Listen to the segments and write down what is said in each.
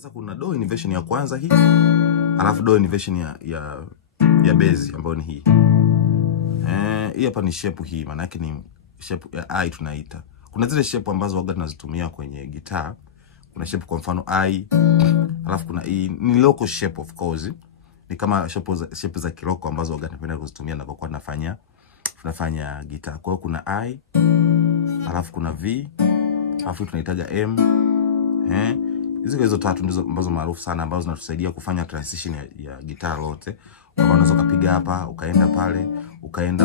Sasa kuna do inversion ya kwanza hii, alafu do inversion ya base ambayo ni hii. Hii hapa ni shape hii, maana yake ni shape ya I tunaita. Kuna zile shape ambazo waga tunazitumia kwenye guitar. Kuna shape kwa mfano I, alafu kuna hii ni local shape of course. Ni kama shape za kiroko ambazo waga napenda kuzitumia ninapokuwa nafanya guitar. Kwa hiyo kuna I, alafu kuna V, alafu tunahitaja M. Hizo tatu ndizo ambazo maarufu sana ambazo zinatusaidia kufanya transition ya gitaa lote. Kwa maana unaweza kupiga hapa, ukaenda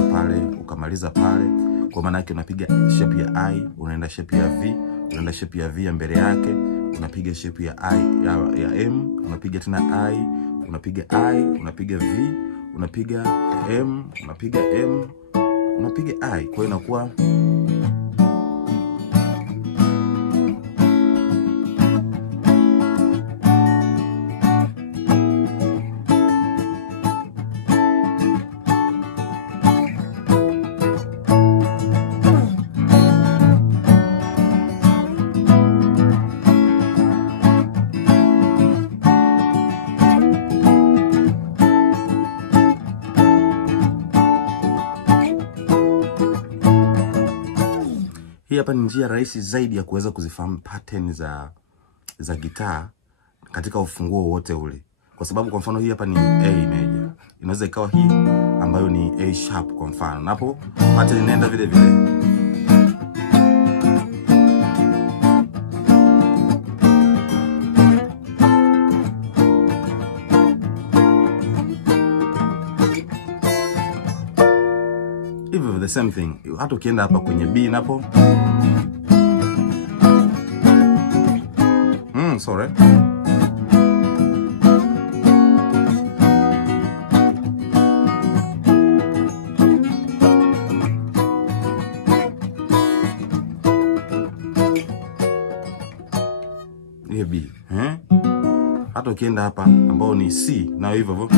pale, ukamaliza pale. Kwa maana yake unapiga shape ya I, unaenda shape ya V, unaenda shape ya V ya mbele yake, unapiga shape ya I ya M, unapiga tena I, unapiga V, unapiga M, unapiga I. Kwa hiyo inakuwa hii hapa ni njia rahisi zaidi ya kuweza kuzifahamu pattern za gitaa katika ufunguo wote ule. Kwa sababu kwa mfano hii hapa ni A major. Inaweza ikawa hii ambayo ni A sharp kwa mfano. Napo pattern inaenda vile vile. The same thing. Hata ukienda hapa kwenye B napo. Sorry. Hii B. Hata ukienda hapa ambao ni C na hivyo hivyo.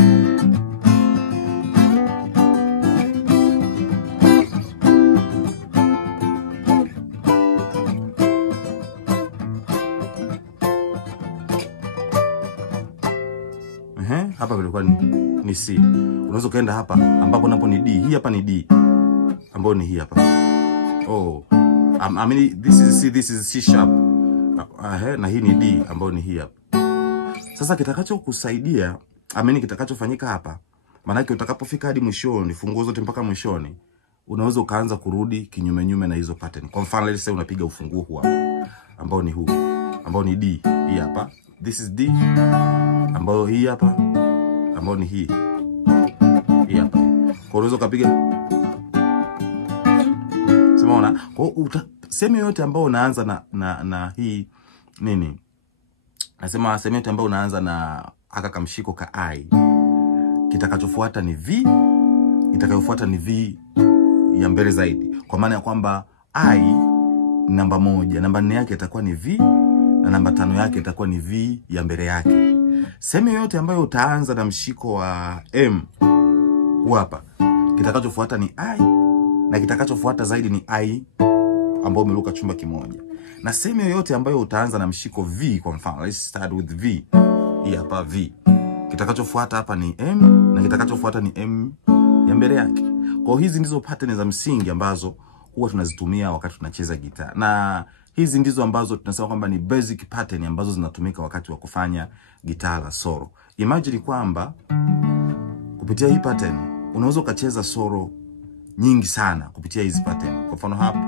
Hapa vilikuwa ni C. Unaweza kaenda hapa ambapo napo ni D. Hii hapa ni D. Ambapo ni hii hapa. I mean this is C, this is C sharp. Na hii ni D ambapo ni hii hapa. Sasa kitakacho kusaidia, kitakachofanyika hapa, maana yake utakapofika hadi mwishoni, funguo zote mpaka mwishoni, unaweza ukaanza kurudi kinyume na hizo pattern. Kwa mfano let's say unapiga ufunguo huu hapa, ambao ni huu, ambao ni D, hii hapa. This is D, ambao hii hapa, ambao ni hii hapa. Kwa unaweza kupiga unaona, kwa sehemu yote ambayo unaanza na hii nini, nasema sehemu yote ambayo unaanza na aka kamshiko ka I, kitakachofuata ni V, itakayofuata ni V ya mbele zaidi. Kwa maana ya kwamba I namba 1, namba 4 yake itakuwa ni V, na namba 5 yake itakuwa ni V ya mbele yake. Sehemu yote ambayo utaanza na mshiko wa M hapa, kitakachofuata ni I, na kitakachofuata zaidi ni I ambao umeruka chumba kimoja. Na sehemu yote ambayo utaanza na mshiko V, kwa mfano let's start with V. Hii hapa V. Kitakachofuata hapa ni M, na kitakachofuata ni M ya mbele yake. Kwa hizi ndizo pattern za msingi ambazo huwa tunazitumia wakati tunacheza gitaa. Na hizi ndizo ambazo tunasema kwamba ni basic pattern ambazo zinatumika wakati wa kufanya gitaa la solo. Imagine kwamba kupitia hii pattern unaweza ukacheza solo nyingi sana kupitia hizi pattern. Kwa mfano hapa.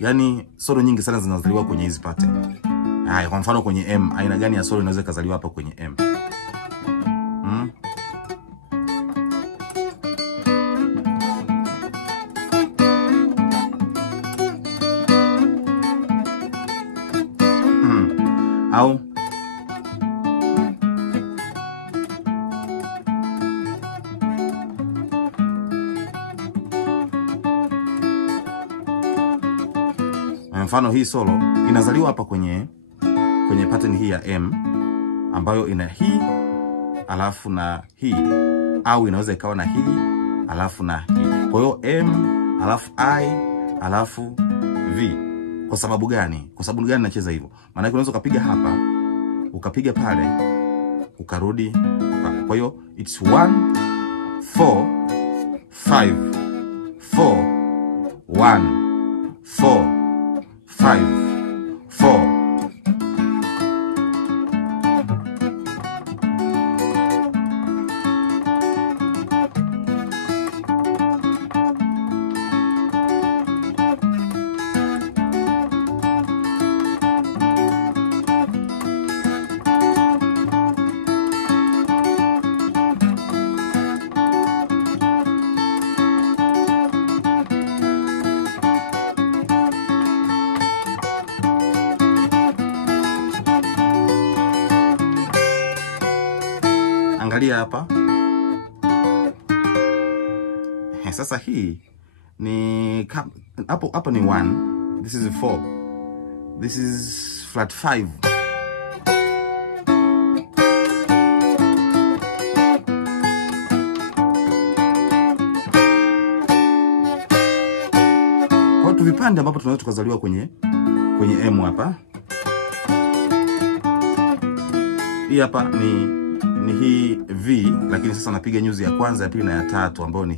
Yaani solo nyingi sana zinazaliwa kwenye hizi pattern. Haya, kwa mfano kwenye M, aina gani ya solo inaweza kuzaliwa hapa kwenye M? Au mfano hii solo inazaliwa hapa kwenye pattern hii ya M, ambayo ina hii alafu na hii, au inaweza ikawa na hii alafu na hii. Kwa hiyo M alafu I alafu V. Kwa sababu gani nacheza hivyo? Maana unaweza ukapiga hapa, ukapiga pale, ukarudi. Kwa hiyo it's 1 4 5 4 1 4 5 4. Angalia hapa. Sasa hii ni hapo ni 1. This is 4. This is flat 5. Kwa tu vipande ambapo tunaweza tukazaliwa kwenye M hapa. Hii hapa ni hii V, lakini sasa napiga nyuzi ya kwanza, ya pili na ya tatu, ambayo ni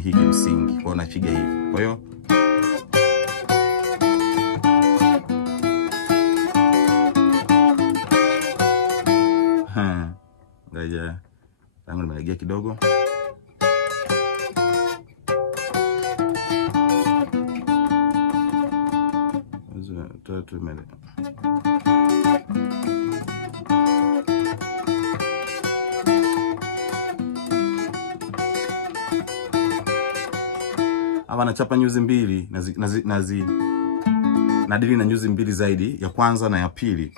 hii, kimsingi. Kwa hiyo napiga hivi. Kwa hiyo ngoja tangu nimelegea kidogo. Tatu hapa nachapa nyuzi mbili, nadili na nyuzi mbili zaidi, ya kwanza na ya pili.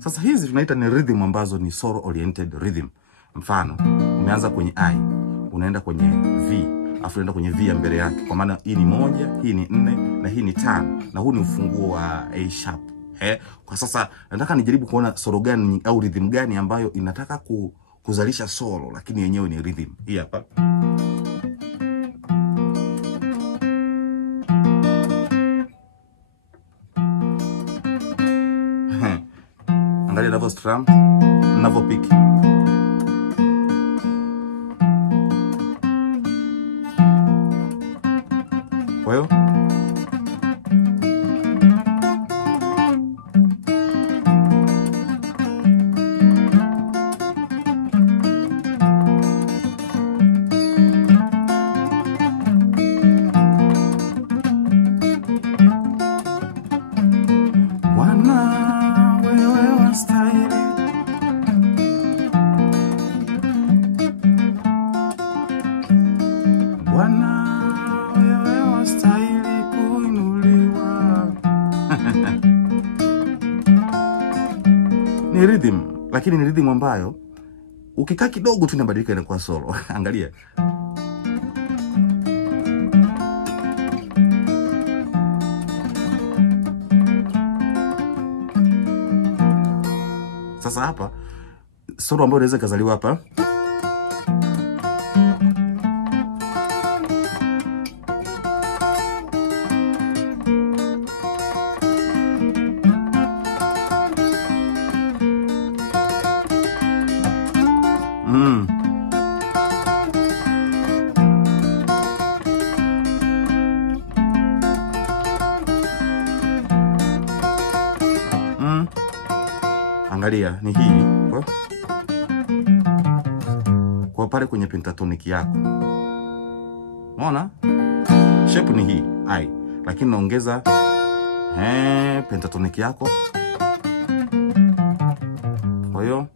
Sasa hizi tunaita ni rhythm ambazo ni solo oriented rhythm. Mfano, umeanza kwenye I, unaenda kwenye V, afu unaenda kwenye V ya mbele yake. Kwa maana hii ni 1, hii ni 4 na hii ni 5, na huu ni ufunguo wa A sharp. Kwa sasa nataka nijaribu kuona solo gani au rhythm gani ambayo inataka kuzalisha solo lakini yenyewe ni rhythm. Hii hapa. Angalia navyo strum, navyo pick. Kwa hiyo ni rhythm, lakini ni rhythm ambayo ukikaa kidogo tu inabadilika inakuwa solo. Angalia. Sasa hapa solo ambayo inaweza kuzaliwa hapa. Angalia ni hii kwa pale kwenye pentatonic yako. Unaona? Shape ni hii, I. Lakini naongeza pentatonic yako. Kwa hiyo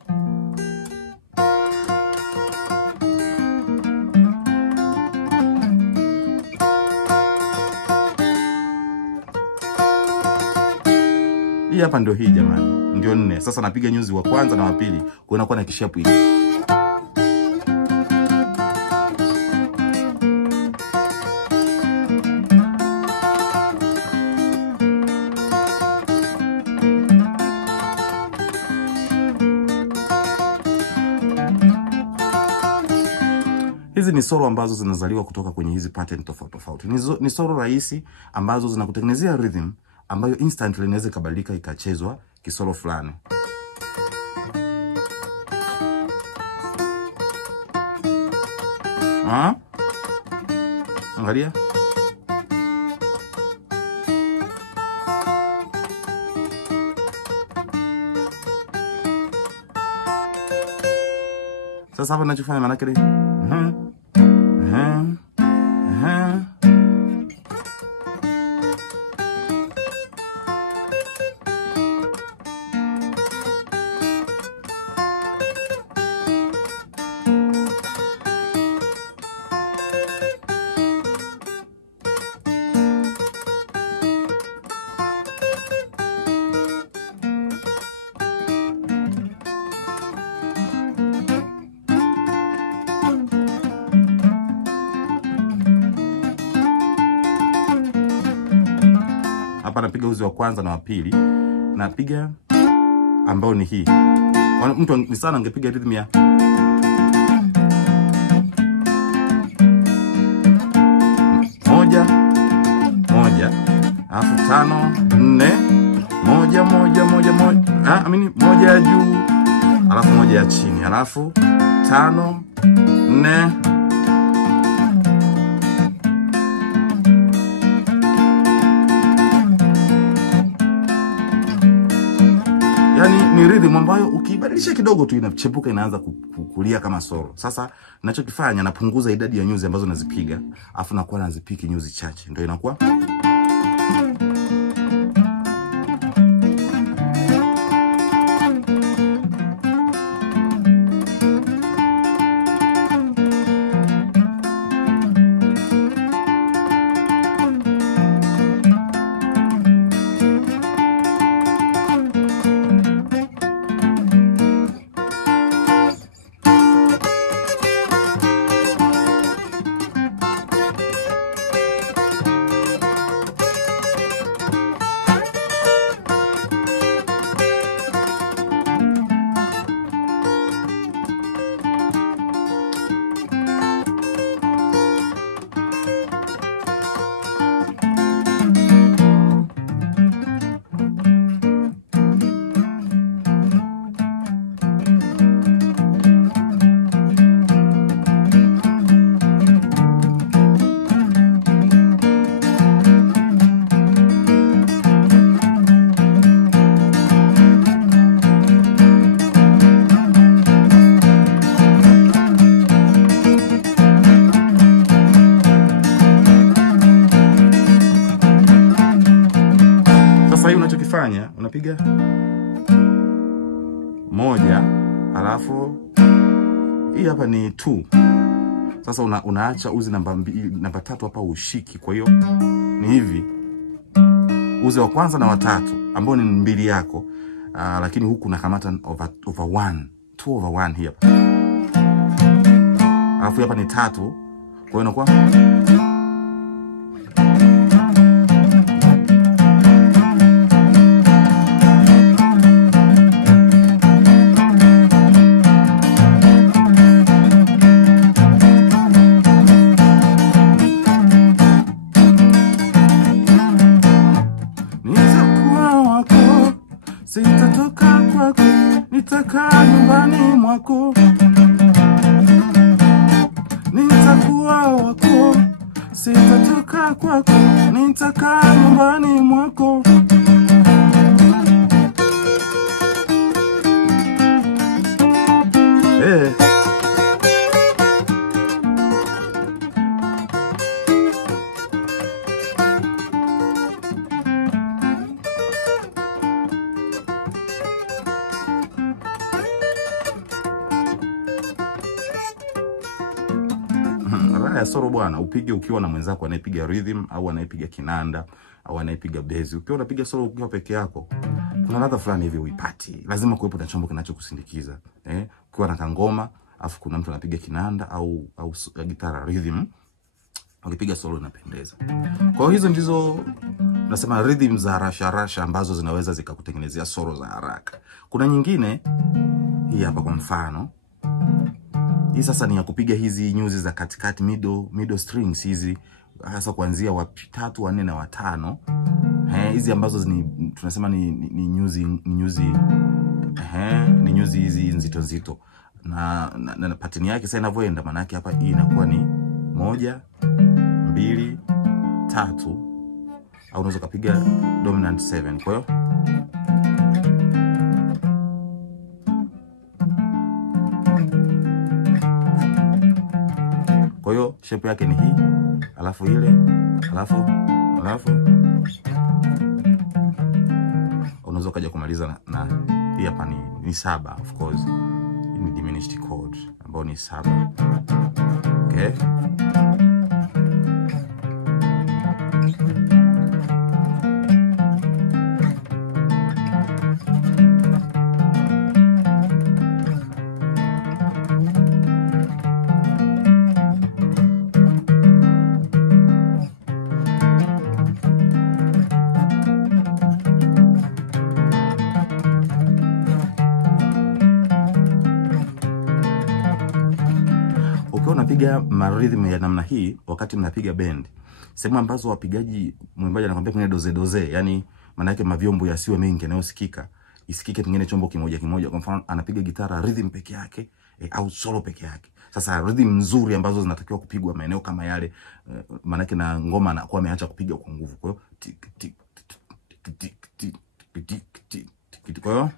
hii hapa ndio hii jamani. Ndio 4. Sasa napiga nyuzi wa kwanza na wa pili. Kwa inakuwa na kishapu hii. Hizi ni solo ambazo zinazaliwa kutoka kwenye hizi pattern tofauti tofauti. Ni solo rahisi ambazo zinakutengenezea rhythm ambayo instantly inaweza kubadilika ikachezwa kisolo fulani. Angalia. Sasa hapa ninachofanya maana yake hapa napiga uzi wa kwanza na wa pili. Napiga ambao ni hii. Mtu ni sana angepiga rhythm ya moja moja, alafu 5 4 moja moja moja moja, moja ya juu, alafu moja ya chini, alafu 5 4. Yani ni rhythm ambayo ukibadilisha kidogo tu inachepuka, inaanza kukulia kama solo. Sasa ninachokifanya napunguza idadi ya nyuzi ambazo nazipiga, afu nakuwa nazipiki nyuzi chache, ndio inakuwa unachokifanya unapiga moja, alafu hii hapa ni 2. Sasa unaacha uzi namba 3 hapa ushiki. Kwa hiyo ni hivi, uzi wa kwanza na wa 3 ambao ni 2 yako, lakini huku nakamata over 1, 2/1 hii hapa, alafu hapa ni 3. Kwa hiyo inakuwa sitatoka kwako, nitakaa nyumbani mwako, nitakuwa wako, sitatoka kwako, nitakaa nyumbani mwako. ya solo bwana, upige ukiwa na mwenzako anayepiga rhythm au anayepiga kinanda au anayepiga bass. Ukiwa unapiga solo ukiwa peke yako, kuna ladha fulani hivi uipati. Lazima kuwepo na chombo kinachokusindikiza. Ukiwa na kangoma, afu kuna mtu anapiga kinanda au gitara rhythm, ukipiga solo inapendeza. Kwa hiyo hizo ndizo nasema rhythm za rasha ambazo zinaweza zikakutengenezea solo za haraka. Kuna nyingine hii hapa kwa mfano. Hii sasa ni ya kupiga hizi nyuzi za katikati, middle strings hizi, hasa kuanzia wa 3, wa 4 na wa 5. Hizi ambazo tunasema ni nyuzi hizi nzito. Na pattern yake sasa inavyoenda, maana yake hapa hii inakuwa ni 1 2 3, au unaweza kupiga dominant 7. Kwa hiyo shape yake ni hii, alafu ile, alafu unaweza kaja kumaliza na hii hapa ni 7. Of course hii ni diminished chord ambayo ni 7. Okay. Ukiwa unapiga rhythm ya namna hii wakati mnapiga band, sehemu ambazo wapigaji mwimbaji anakuambia kuna doze, yani maana yake mavyombo yasiwe mengi yanayosikika, isikike pengine chombo kimoja. Kwa mfano anapiga gitara rhythm peke yake au solo peke yake. Sasa rhythm nzuri ambazo zinatakiwa kupigwa maeneo kama yale, maana yake na ngoma anakuwa ameacha kupiga kwa nguvu. Kwa hiyo tik tik tik tik tik tik tik. Kwa hiyo